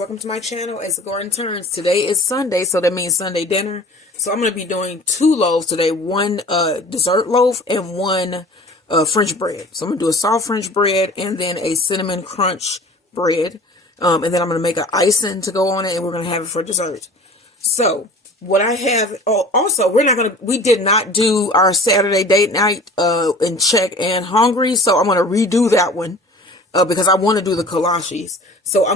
welcome to my channel as the garden turns. Today is Sunday, so that means Sunday dinner. So I'm going to be doing 2 loaves today, one dessert loaf and one French bread. So I'm going to do a soft French bread and then a cinnamon crunch bread. And then I'm going to make an icing to go on it, and we're going to have it for dessert. So what I have, also we did not do our Saturday date night in Czech and Hungary, so I'm going to redo that one. Because I want to do the kolaches. So I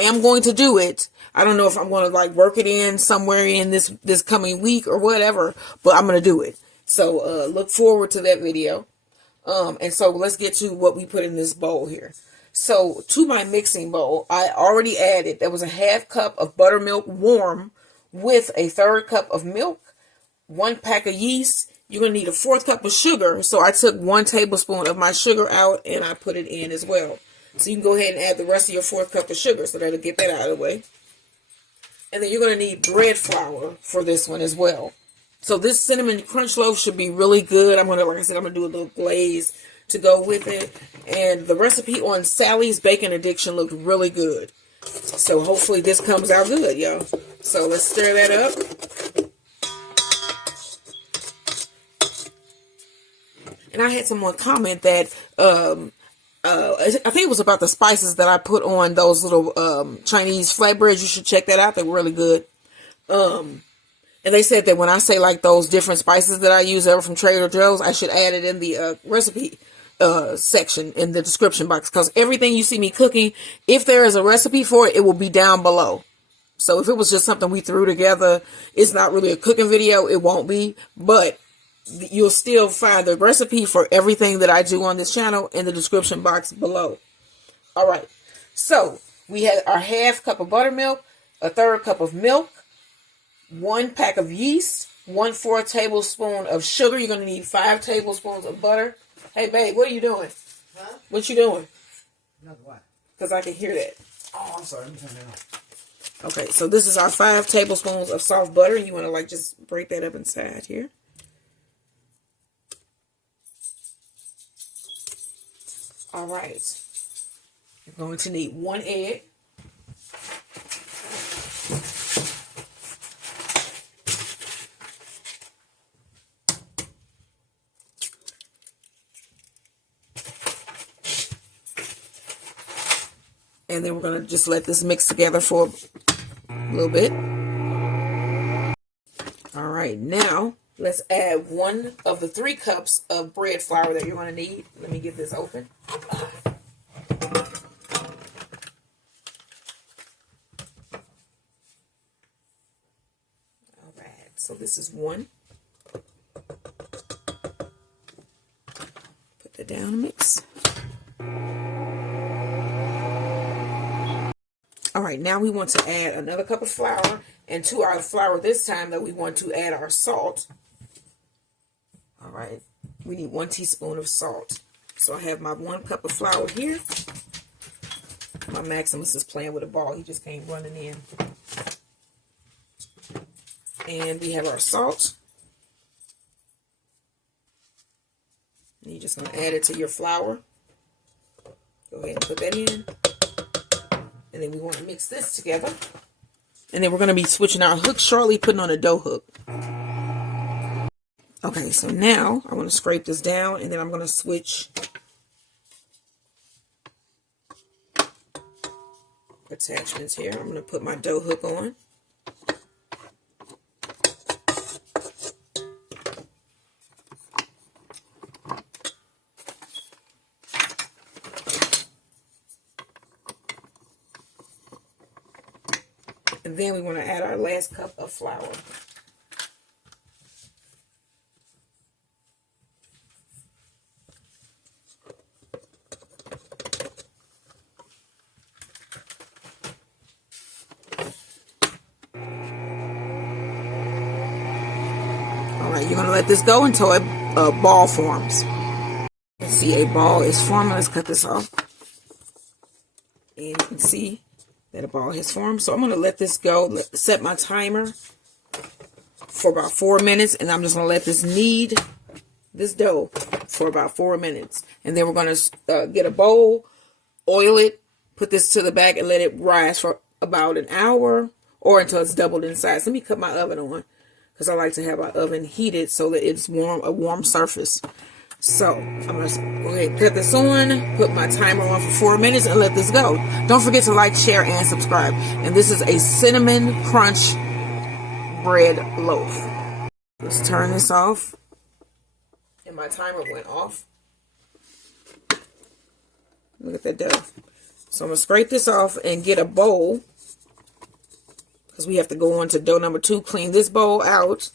am going to do it. I don't know if I'm going to like work it in somewhere in this coming week or whatever, but I'm going to do it. So, look forward to that video. And so let's get to what we put in this bowl here. So to my mixing bowl, I already added, there was a 1/2 cup of buttermilk warm with a 1/3 cup of milk, 1 pack of yeast. You're going to need a 1/4 cup of sugar. So I took 1 tablespoon of my sugar out and I put it in as well. So you can go ahead and add the rest of your 1/4 cup of sugar. So that'll get that out of the way. And then you're going to need bread flour for this one as well. So this cinnamon crunch loaf should be really good. I'm going to, like I said, I'm going to do a little glaze to go with it. And the recipe on Sally's Bacon Addiction looked really good. So hopefully this comes out good, y'all. So let's stir that up. And I had someone comment that, I think it was about the spices that I put on those little Chinese flatbreads. You should check that out. They're really good. And they said that when I say like those different spices that I use ever from Trader Joe's, I should add it in the recipe section in the description box. Because everything you see me cooking, if there is a recipe for it, it will be down below. So if it was just something we threw together, it's not really a cooking video. It won't be. But you'll still find the recipe for everything that I do on this channel in the description box below. All right. So we had our 1/2 cup of buttermilk, a 1/3 cup of milk, 1 pack of yeast, 1/4 tablespoon of sugar. You're going to need 5 tablespoons of butter. Hey, babe, what are you doing? Huh? What you doing? Nothing. What? Because I can hear that. Oh, I'm sorry. Let me turn that off. Okay, so this is our 5 tablespoons of soft butter. You want to like just break that up inside here. All right, you're going to need 1 egg, and then we're going to just let this mix together for a little bit. All right, now let's add 1 of the 3 cups of bread flour that you're going to need. Let me get this open. All right, so this is 1. Put that down and mix. All right, now we want to add another cup of flour, and to our flour this time that we want to add our salt. All right, we need 1 teaspoon of salt. So I have my 1 cup of flour here. My Maximus is playing with a ball. He just came running in. And we have our salt. And you're just going to add it to your flour. Go ahead and put that in. And then we want to mix this together. And then we're going to be switching our hook shortly, putting on a dough hook. Okay, so now I want to scrape this down, and then I'm going to switch attachments here. I'm going to put my dough hook on. And then we want to add our last cup of flour. You're going to let this go until a ball forms. Let's see, a ball is forming. Let's cut this off. And you can see that a ball has formed. So I'm going to let this go. Set my timer for about 4 minutes. And I'm just going to let this knead this dough for about 4 minutes. And then we're going to get a bowl, oil it, put this to the back, and let it rise for about an hour or until it's doubled in size. Let me cut my oven on because I like to have my oven heated so that it's warm, a warm surface. So I'm going to go ahead and cut this on, put my timer on for 4 minutes, and let this go. Don't forget to like, share, and subscribe. And this is a cinnamon crunch bread loaf. Let's turn this off. And my timer went off. Look at that dough. So I'm going to scrape this off and get a bowl, because we have to go on to dough number 2. Clean this bowl out.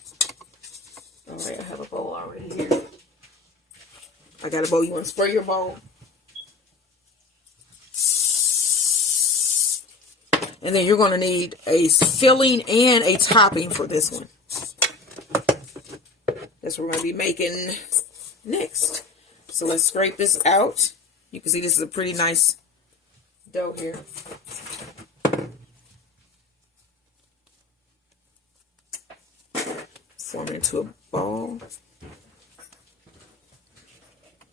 All right, I have a bowl already here. I got a bowl. You want to spray your bowl. And then you're going to need a filling and a topping for this one. That's what we're going to be making next. So let's scrape this out. You can see this is a pretty nice dough here. Form it into a ball.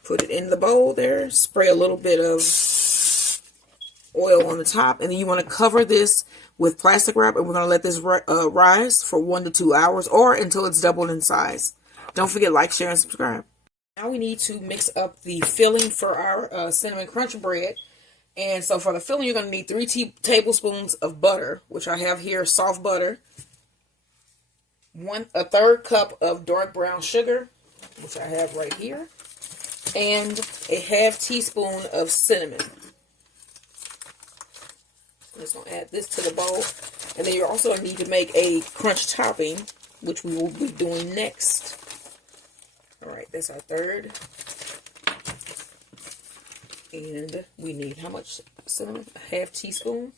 Put it in the bowl there. Spray a little bit of oil on the top. And then you want to cover this with plastic wrap. And we're going to let this rise for 1 to 2 hours or until it's doubled in size. Don't forget, like, share, and subscribe. Now we need to mix up the filling for our cinnamon crunch bread. And so for the filling, you're going to need 3 tablespoons of butter, which I have here, soft butter. A third cup of dark brown sugar, which I have right here. And a half teaspoon of cinnamon. I'm just going to add this to the bowl. And then you also need to make a crunch topping, which we will be doing next. Alright, that's our third. And we need how much cinnamon? A half teaspoon.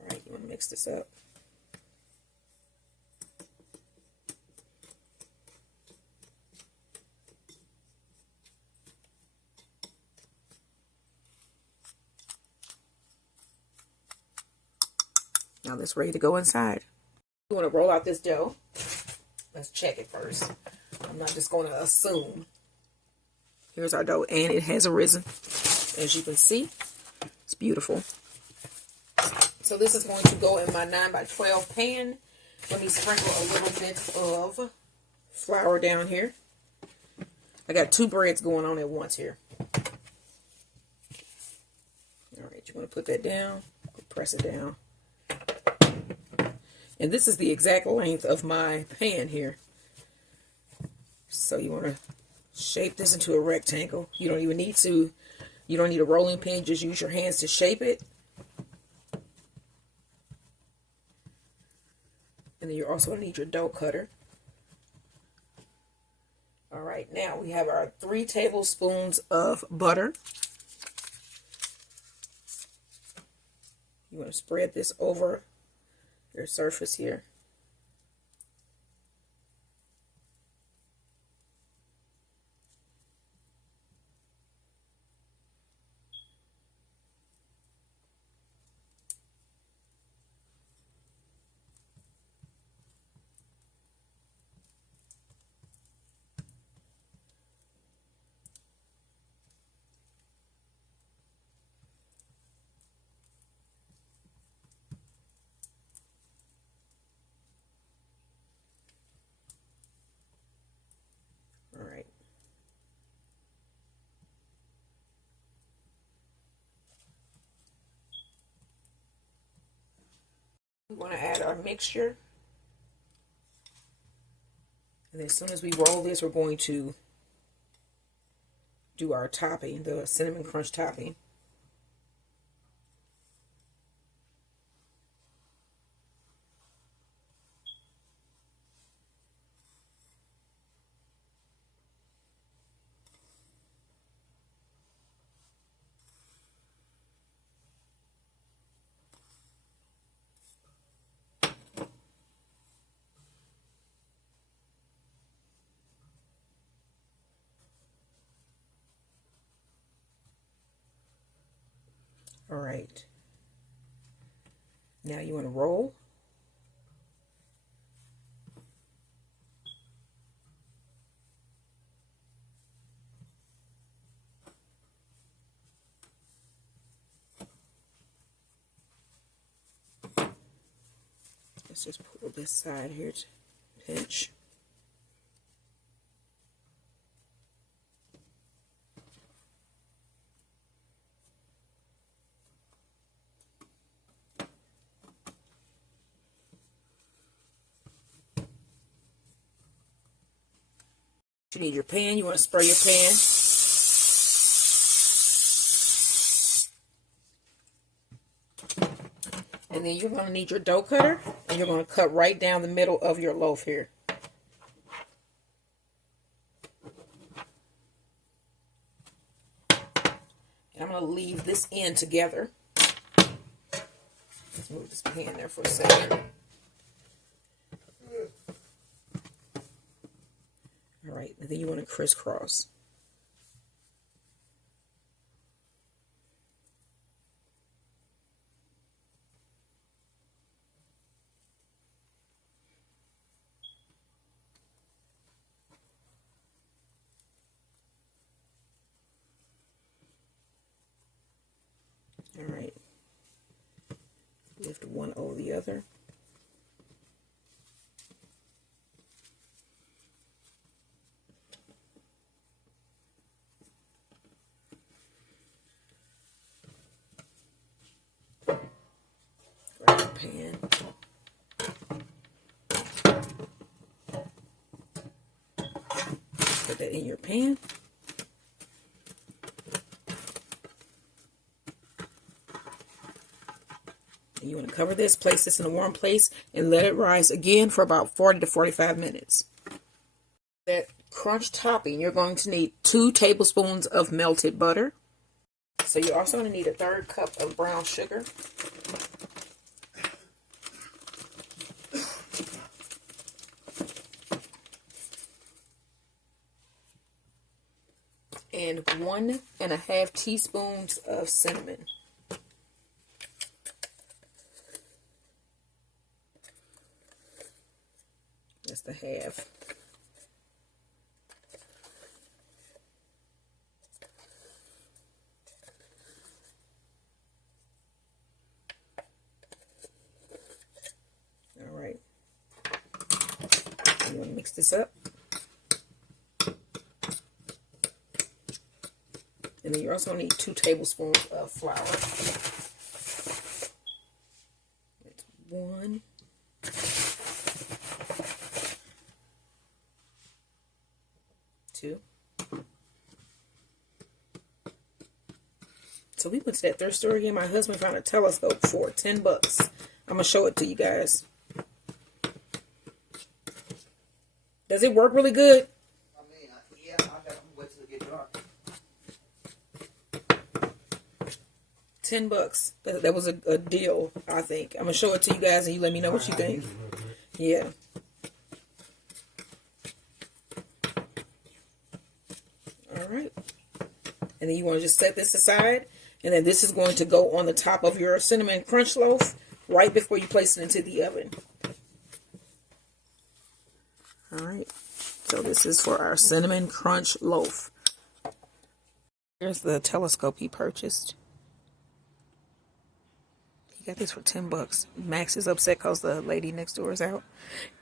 Alright, you want to mix this up. Now that's ready to go inside. You want to roll out this dough. Let's check it first. I'm not just going to assume. Here's our dough, and it has arisen. As you can see, it's beautiful. So this is going to go in my 9x12 pan. Let me sprinkle a little bit of flour down here. I got 2 breads going on at once here. All right, you want to put that down, press it down. And this is the exact length of my pan here. So you want to shape this into a rectangle. You don't even need to, you don't need a rolling pin. Just use your hands to shape it. And then you also need your dough cutter. All right, now we have our 3 tablespoons of butter. You want to spread this over your surface here. All right. We want to add our mixture. And as soon as we roll this, we're going to do our topping, the cinnamon crunch topping. All right. Now you want to roll. Let's just pull this side here to pinch. You need your pan. You want to spray your pan. And then you're going to need your dough cutter, and you're going to cut right down the middle of your loaf here. And I'm going to leave this end together. Let's move this pan there for a second. All right, and then you want to crisscross. All right, lift one over the other. Grab the pan. Put that in your pan. You want to cover this, place this in a warm place, and let it rise again for about 40 to 45 minutes. That crunch topping, you're going to need 2 tablespoons of melted butter. So you're also going to need a 1/3 cup of brown sugar. And 1½ teaspoons of cinnamon. That's the half. All right. You want to mix this up. And then you also need 2 tablespoons of flour. That's 1. 2. So we went to that thrift store again. My husband found a telescope for $10. I'm gonna show it to you guys. Does it work really good? I mean, yeah, I got to wait till it get dark. $10. That was a deal, I think. I'm gonna show it to you guys, and you let me know what you think. Yeah. All right. And then you want to just set this aside, and then this is going to go on the top of your cinnamon crunch loaf right before you place it into the oven. All right. So this is for our cinnamon crunch loaf. Here's the telescope he purchased. He got this for $10. Max is upset because the lady next door is out.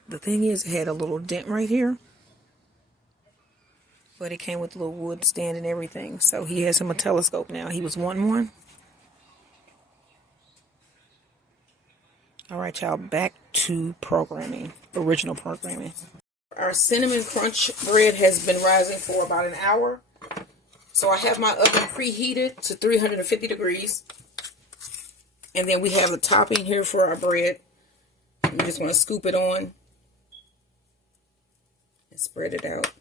The thing is, it had a little dent right here, but it came with a little wood stand and everything. So he has him a telescope now. He was wanting one. All right, y'all, back to programming, original programming. Our cinnamon crunch bread has been rising for about an hour. So I have my oven preheated to 350 degrees. And then we have the topping here for our bread. You just want to scoop it on and spread it out.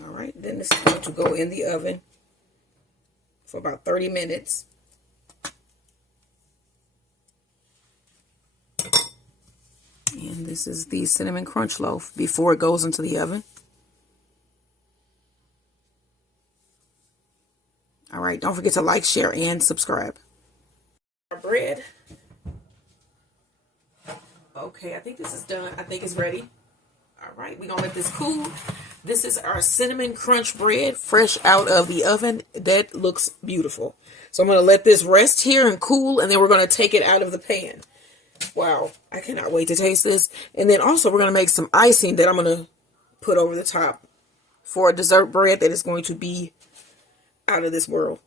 All right, then this is going to go in the oven for about 30 minutes. And this is the cinnamon crunch loaf before it goes into the oven. All right, don't forget to like, share, and subscribe. Our bread. Okay, I think this is done. I think it's ready. All right, we're going to let this cool. This is our cinnamon crunch bread, fresh out of the oven. That looks beautiful. So I'm going to let this rest here and cool, and then we're going to take it out of the pan. Wow, I cannot wait to taste this. And then also we're going to make some icing that I'm going to put over the top for a dessert bread that is going to be out of this world.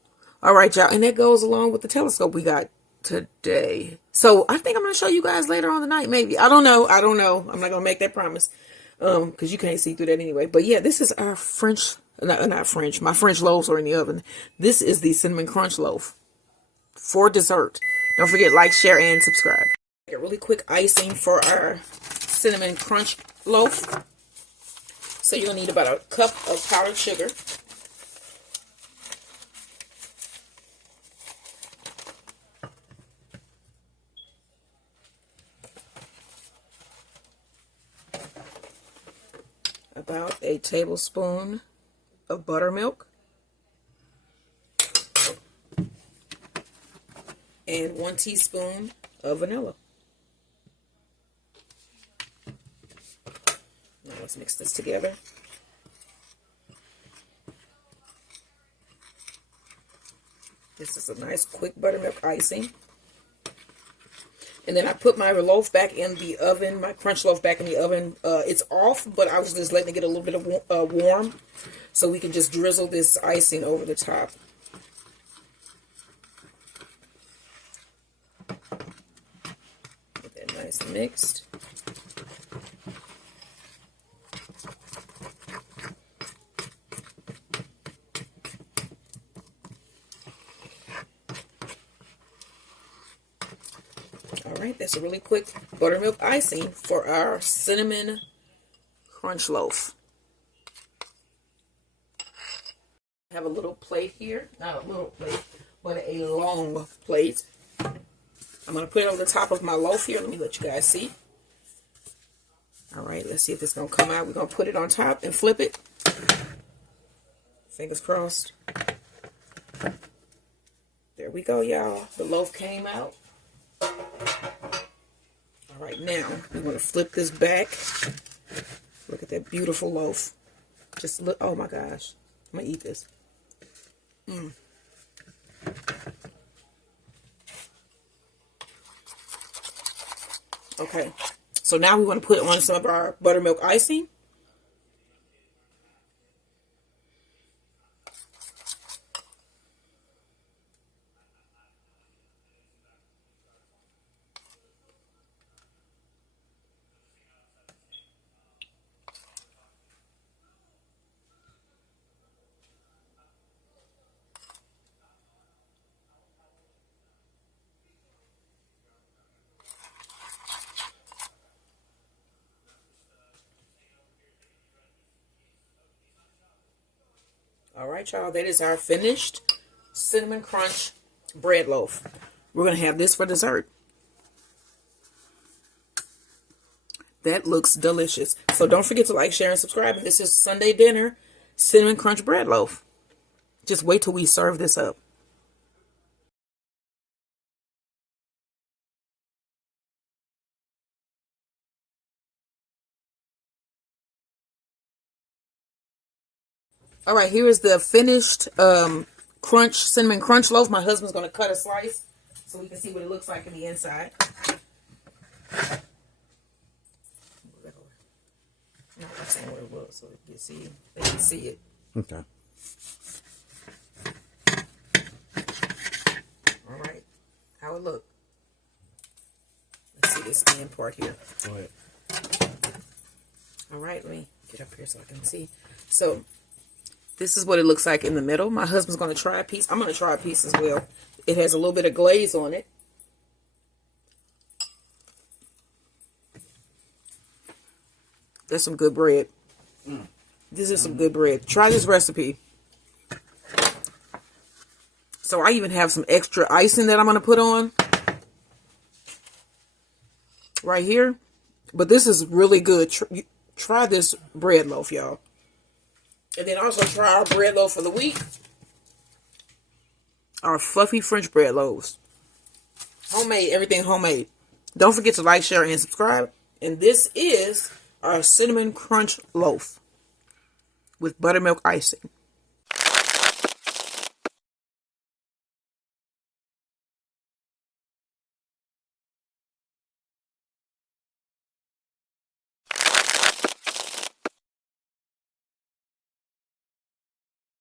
All right, y'all. And that goes along with the telescope we got today. So I think I'm going to show you guys later on the night, maybe. I don't know. I'm not going to make that promise because you can't see through that anyway. But yeah, this is our French, not French. My French loaves are in the oven. This is the cinnamon crunch loaf for dessert. Don't forget, like, share, and subscribe. A really quick icing for our cinnamon crunch loaf. So you'll need about a cup of powdered sugar. About a tablespoon of buttermilk. And 1 teaspoon of vanilla. Now let's mix this together. This is a nice quick buttermilk icing. And then I put my loaf back in the oven, my crunch loaf back in the oven. It's off, but I was just letting it get a little bit of warm so we can just drizzle this icing over the top. Get that nice and mixed. Alright, that's a really quick buttermilk icing for our cinnamon crunch loaf. I have a little plate here, not a little plate, but a long plate. I'm going to put it on the top of my loaf here. Let me let you guys see. Alright, let's see if it's going to come out. We're going to put it on top and flip it. Fingers crossed. There we go, y'all. The loaf came out. Alright, now we're going to flip this back. Look at that beautiful loaf. Just look. Oh my gosh. I'm going to eat this. Okay. So now we want to put on some of our buttermilk icing. All right, y'all, that is our finished cinnamon crunch bread loaf. We're going to have this for dessert. That looks delicious. So don't forget to like, share, and subscribe. And this is Sunday dinner cinnamon crunch bread loaf. Just wait till we serve this up. All right, here is the finished cinnamon crunch loaf. My husband's going to cut a slice so we can see what it looks like in the inside. No, I'm saying what it was so they can see it. Okay. All right, how it look? Let's see this end part here. Go ahead. All right, let me get up here so I can see. So this is what it looks like in the middle. My husband's going to try a piece. I'm going to try a piece as well. It has a little bit of glaze on it. That's some good bread. This is some good bread. Try this recipe. So I even have some extra icing that I'm going to put on right here. But this is really good. Try this bread loaf, y'all. And then also try our bread loaf for the week. Our fluffy French bread loaves. Homemade, everything homemade. Don't forget to like, share, and subscribe. And this is our cinnamon crunch loaf with buttermilk icing.